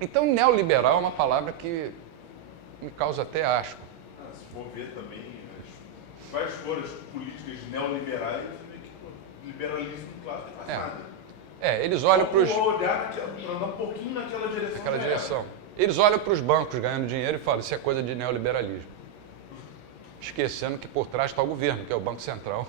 Então, neoliberal é uma palavra que me causa até asco. Se for ver também, quais foram as políticas neoliberais, você vê que o liberalismo, claro, não faz nada. Eles olham para os... olhar para andar um pouquinho naquela direção. Naquela direção. Eles olham para os bancos ganhando dinheiro e falam, isso é coisa de neoliberalismo. Esquecendo que por trás está o governo, que é o Banco Central,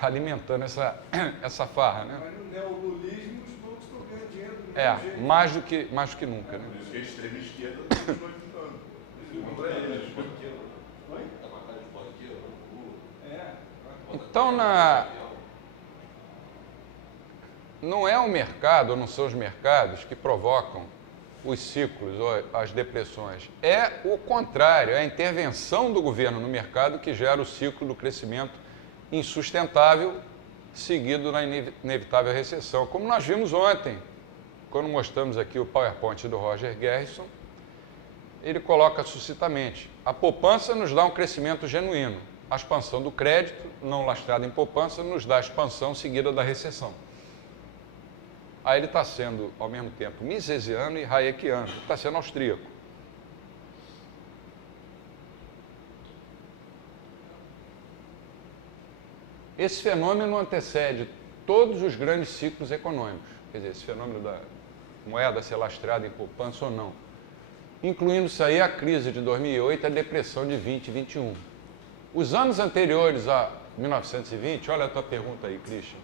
alimentando essa farra, né? Mas no neolulismo, os bancos estão ganhando dinheiro do mesmo jeito. Mais do que nunca, né? Por isso que a extrema esquerda continua lutando. Contra eles. Então, não é o mercado, ou não são os mercados que provocam os ciclos ou as depressões. É o contrário, é a intervenção do governo no mercado que gera o ciclo do crescimento insustentável, seguido na inevitável recessão. Como nós vimos ontem, quando mostramos aqui o PowerPoint do Roger Garrison, ele coloca sucintamente, a poupança nos dá um crescimento genuíno, a expansão do crédito, não lastreada em poupança, nos dá a expansão seguida da recessão. Aí ele está sendo, ao mesmo tempo, misesiano e hayekiano, está sendo austríaco. Esse fenômeno antecede todos os grandes ciclos econômicos, quer dizer, esse fenômeno da moeda ser lastreada em poupança ou não, incluindo-se aí a crise de 2008 e a depressão de 20 e 21. Os anos anteriores a 1920, olha a tua pergunta aí, Christian,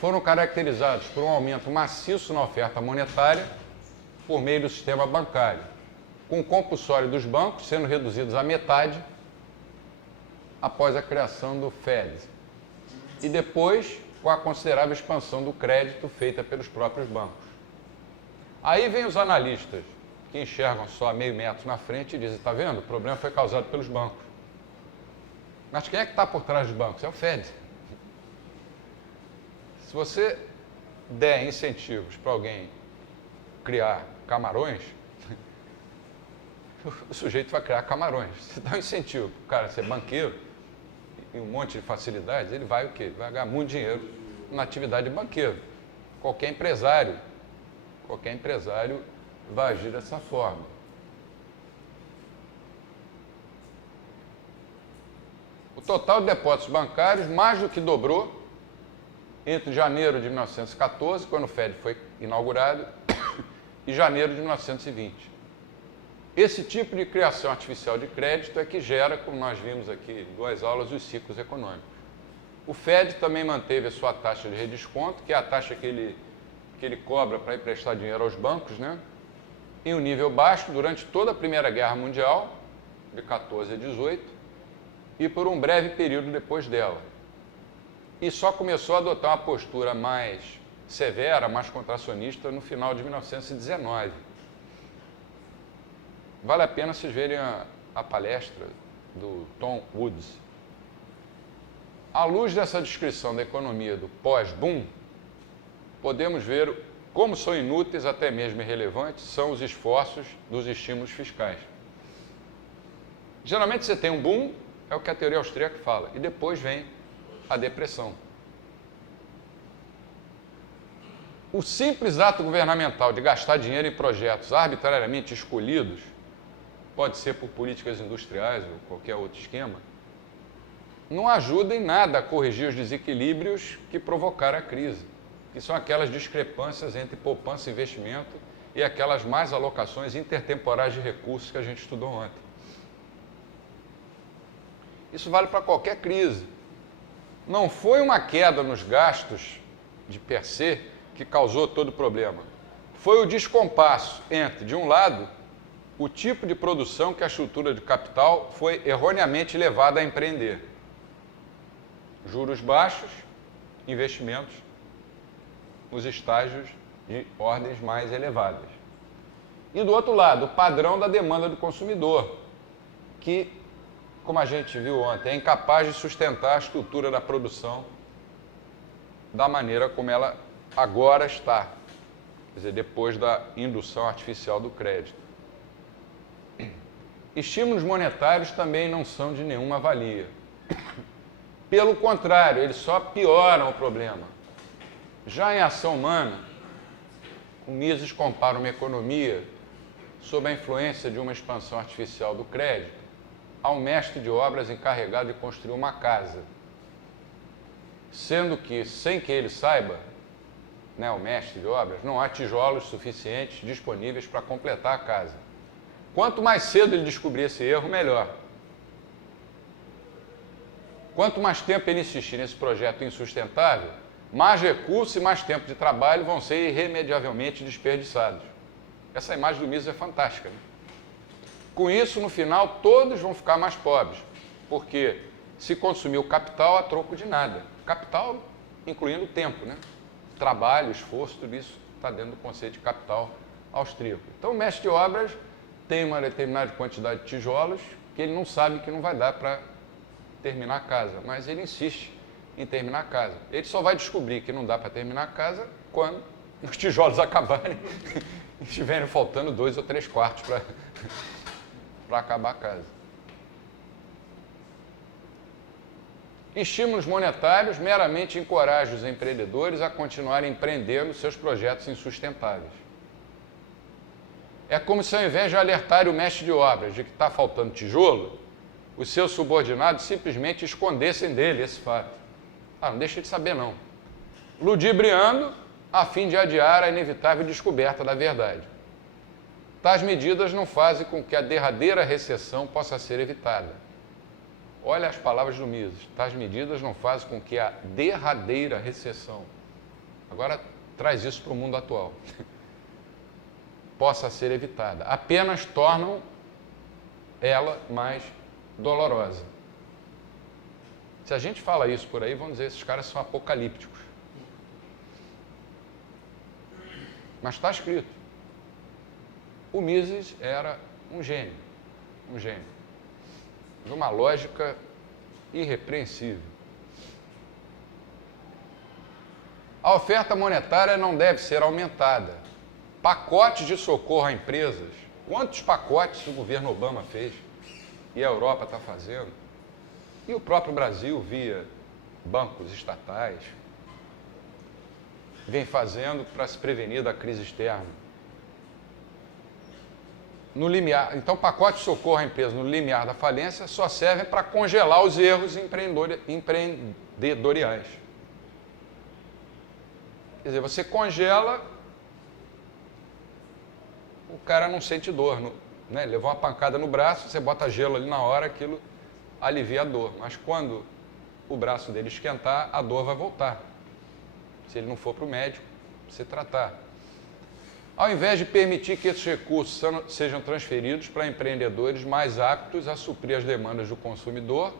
foram caracterizados por um aumento maciço na oferta monetária por meio do sistema bancário, com o compulsório dos bancos sendo reduzidos à metade após a criação do Fed, e depois com a considerável expansão do crédito feita pelos próprios bancos. Aí vem os analistas, que enxergam só meio metro na frente e dizem, está vendo, o problema foi causado pelos bancos. Mas quem é que está por trás dos bancos? É o Fed. Se você der incentivos para alguém criar camarões, o sujeito vai criar camarões. Se dá um incentivo para o cara ser banqueiro e um monte de facilidades, ele vai o quê? Vai ganhar muito dinheiro na atividade de banqueiro. Qualquer empresário vai agir dessa forma. O total de depósitos bancários mais do que dobrou entre janeiro de 1914, quando o Fed foi inaugurado, e janeiro de 1920. Esse tipo de criação artificial de crédito é que gera, como nós vimos aqui em 2 aulas, os ciclos econômicos. O Fed também manteve a sua taxa de redesconto, que é a taxa que ele cobra para emprestar dinheiro aos bancos, né? Em um nível baixo durante toda a Primeira Guerra Mundial, de 14 a 18, e por um breve período depois dela. E só começou a adotar uma postura mais severa, mais contracionista, no final de 1919. Vale a pena vocês verem a palestra do Tom Woods. À luz dessa descrição da economia do pós-boom, podemos ver como são inúteis, até mesmo irrelevantes, são os esforços dos estímulos fiscais. Geralmente você tem um boom, é o que a teoria austríaca fala, e depois vem a depressão. O simples ato governamental de gastar dinheiro em projetos arbitrariamente escolhidos, pode ser por políticas industriais ou qualquer outro esquema, não ajuda em nada a corrigir os desequilíbrios que provocaram a crise, que são aquelas discrepâncias entre poupança e investimento e aquelas mais alocações intertemporais de recursos que a gente estudou ontem. Isso vale para qualquer crise. Não foi uma queda nos gastos de per se que causou todo o problema. Foi o descompasso entre, de um lado, o tipo de produção que a estrutura de capital foi erroneamente levada a empreender. Juros baixos, investimentos nos estágios de ordens mais elevadas. E do outro lado, o padrão da demanda do consumidor, que, como a gente viu ontem, é incapaz de sustentar a estrutura da produção da maneira como ela agora está, quer dizer, depois da indução artificial do crédito. Estímulos monetários também não são de nenhuma valia. Pelo contrário, eles só pioram o problema. Já em ação humana, o Mises compara uma economia sob a influência de uma expansão artificial do crédito, ao mestre de obras encarregado de construir uma casa, sendo que, sem que ele saiba, né, o mestre de obras, não há tijolos suficientes disponíveis para completar a casa. Quanto mais cedo ele descobrir esse erro, melhor. Quanto mais tempo ele insistir nesse projeto insustentável, mais recursos e mais tempo de trabalho vão ser irremediavelmente desperdiçados. Essa imagem do Mises é fantástica, né? Com isso, no final, todos vão ficar mais pobres, porque se consumiu capital a troco de nada. Capital incluindo tempo, né? Trabalho, esforço, tudo isso está dentro do conceito de capital austríaco. Então, o mestre de obras tem uma determinada quantidade de tijolos que ele não sabe que não vai dar para terminar a casa, mas ele insiste em terminar a casa. Ele só vai descobrir que não dá para terminar a casa quando os tijolos acabarem e estiverem faltando 2 ou 3 quartos para acabar a casa. Estímulos monetários meramente encorajam os empreendedores a continuarem empreendendo seus projetos insustentáveis. É como se, ao invés de alertarem o mestre de obras de que está faltando tijolo, os seus subordinados simplesmente escondessem dele esse fato. Ah, não deixa de saber não. Ludibriando a fim de adiar a inevitável descoberta da verdade. Tais medidas não fazem com que a derradeira recessão possa ser evitada. Olha as palavras do Mises. Tais medidas não fazem com que a derradeira recessão, agora traz isso para o mundo atual, possa ser evitada. Apenas tornam ela mais dolorosa. Se a gente fala isso por aí, vamos dizer, esses caras são apocalípticos. Mas está escrito. O Mises era um gênio, de uma lógica irrepreensível. A oferta monetária não deve ser aumentada. Pacotes de socorro a empresas. Quantos pacotes o governo Obama fez? E a Europa está fazendo? E o próprio Brasil, via bancos estatais, vem fazendo para se prevenir da crise externa. No limiar, então, pacote de socorro à empresa no limiar da falência só servem para congelar os erros empreendedoriais. Quer dizer, você congela, o cara não sente dor, né? Levou uma pancada no braço, você bota gelo ali na hora, aquilo alivia a dor. Mas quando o braço dele esquentar, a dor vai voltar. Se ele não for para o médico se tratar. Ao invés de permitir que esses recursos sejam transferidos para empreendedores mais aptos a suprir as demandas do consumidor,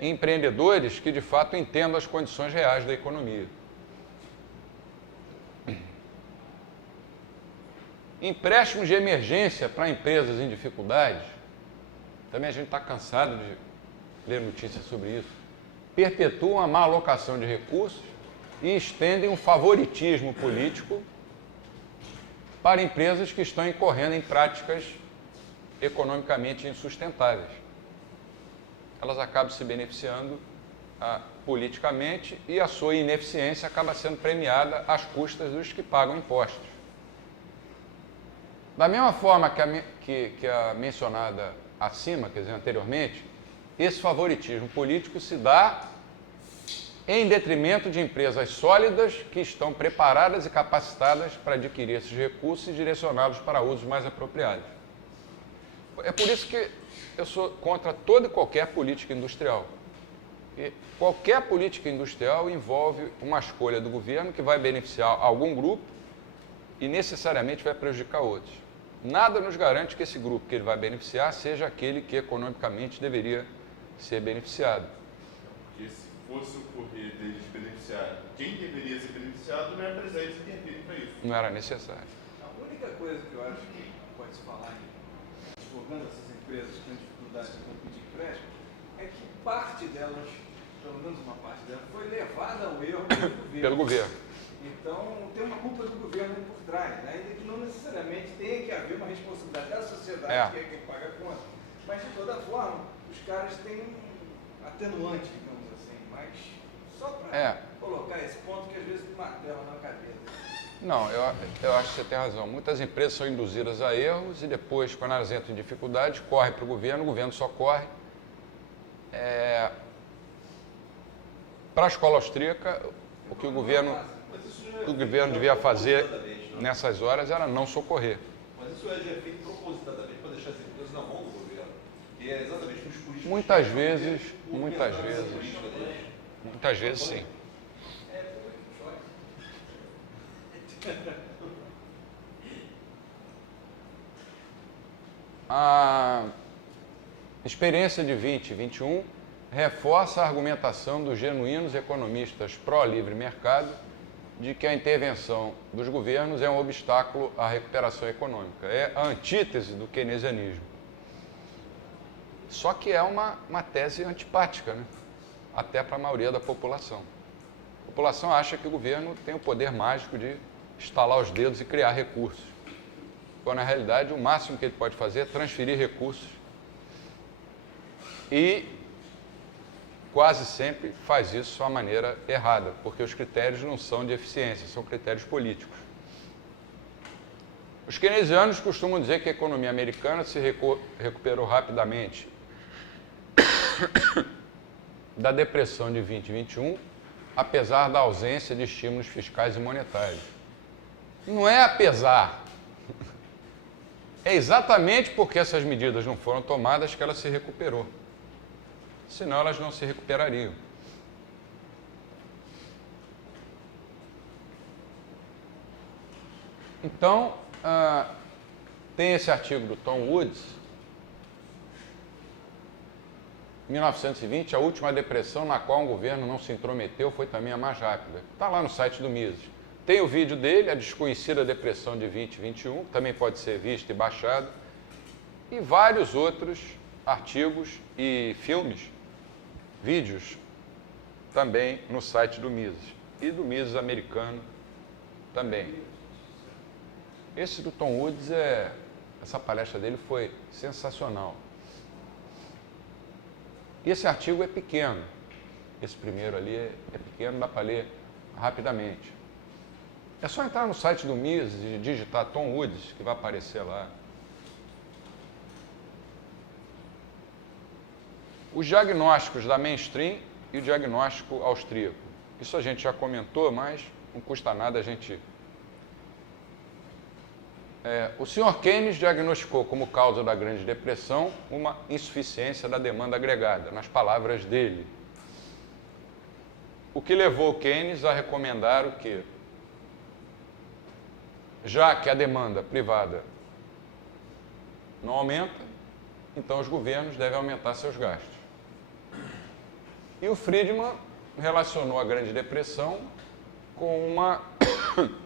empreendedores que de fato entendam as condições reais da economia. Empréstimos de emergência para empresas em dificuldades, também a gente está cansado de ler notícias sobre isso, perpetuam a má alocação de recursos e estendem um favoritismo político para empresas que estão incorrendo em práticas economicamente insustentáveis. Elas acabam se beneficiando politicamente e a sua ineficiência acaba sendo premiada às custas dos que pagam impostos. Da mesma forma que a mencionada acima, quer dizer, anteriormente, esse favoritismo político se dá em detrimento de empresas sólidas que estão preparadas e capacitadas para adquirir esses recursos e direcioná-los para usos mais apropriados. É por isso que eu sou contra toda e qualquer política industrial. E qualquer política industrial envolve uma escolha do governo que vai beneficiar algum grupo e necessariamente vai prejudicar outros. Nada nos garante que esse grupo que ele vai beneficiar seja aquele que economicamente deveria ser beneficiado. Porque se fosse ocorrer deles beneficiar, quem deveria ser beneficiado não era presente e intervir para isso. Não era necessário. A única coisa que eu acho que pode se falar, advogando essas empresas que têm dificuldade com pedir empréstimo, é que parte delas, pelo menos uma parte delas, foi levada ao erro pelo governo. Pelo governo. Então, tem uma culpa do governo por trás, né? Ainda que não necessariamente tenha que haver uma responsabilidade da sociedade, que é quem paga a conta. Mas, de toda forma, os caras têm um atenuante, digamos assim, mas só para colocar esse ponto que às vezes martela na cabeça. Não, eu acho que você tem razão. Muitas empresas são induzidas a erros e depois, quando elas entram em dificuldades, correm para o governo só corre. Para a escola austríaca, o que o governo devia fazer nessas horas era não socorrer. Mas isso já é feito propositadamente para deixar as empresas na mão do governo. E é exatamente os políticos... Muitas vezes sim. A experiência de 2021 reforça a argumentação dos genuínos economistas pró-livre mercado de que a intervenção dos governos é um obstáculo à recuperação econômica. É a antítese do keynesianismo. Só que é uma tese antipática, né? Até para a maioria da população. A população acha que o governo tem o poder mágico de estalar os dedos e criar recursos. Quando, na realidade, o máximo que ele pode fazer é transferir recursos. E quase sempre faz isso de uma maneira errada, porque os critérios não são de eficiência, são critérios políticos. Os keynesianos costumam dizer que a economia americana se recuperou rapidamente da depressão de 2021, apesar da ausência de estímulos fiscais e monetários. Não é apesar. É exatamente porque essas medidas não foram tomadas que ela se recuperou. Senão elas não se recuperariam. Então, tem esse artigo do Tom Woods, 1920, a última depressão na qual um governo não se intrometeu foi também a mais rápida. Está lá no site do Mises. Tem o vídeo dele, a desconhecida depressão de 2021, também pode ser visto e baixado, e vários outros artigos e filmes, vídeos, também no site do Mises, e do Mises americano também. Esse do Tom Woods, essa palestra dele foi sensacional. E esse artigo é pequeno, esse primeiro ali é pequeno, dá para ler rapidamente. É só entrar no site do Mises e digitar Tom Woods, que vai aparecer lá. Os diagnósticos da mainstream e o diagnóstico austríaco. Isso a gente já comentou, mas não custa nada a gente... o Sr. Keynes diagnosticou como causa da Grande Depressão uma insuficiência da demanda agregada, nas palavras dele. O que levou Keynes a recomendar o quê? Já que a demanda privada não aumenta, então os governos devem aumentar seus gastos. E o Friedman relacionou a Grande Depressão com uma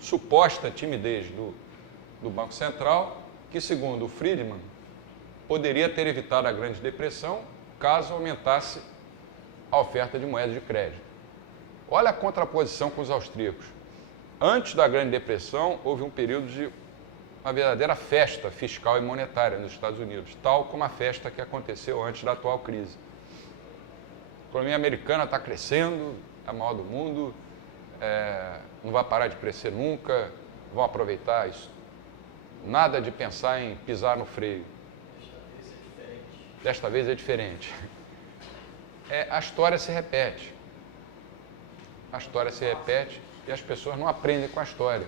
suposta timidez do Banco Central, que, segundo o Friedman, poderia ter evitado a Grande Depressão caso aumentasse a oferta de moeda de crédito. Olha a contraposição com os austríacos. Antes da Grande Depressão, houve um período de uma verdadeira festa fiscal e monetária nos Estados Unidos, tal como a festa que aconteceu antes da atual crise. A economia americana está crescendo, é a maior do mundo, não vai parar de crescer nunca, vão aproveitar isso. Nada de pensar em pisar no freio. Desta vez é diferente. A história se repete. A história se repete e as pessoas não aprendem com a história.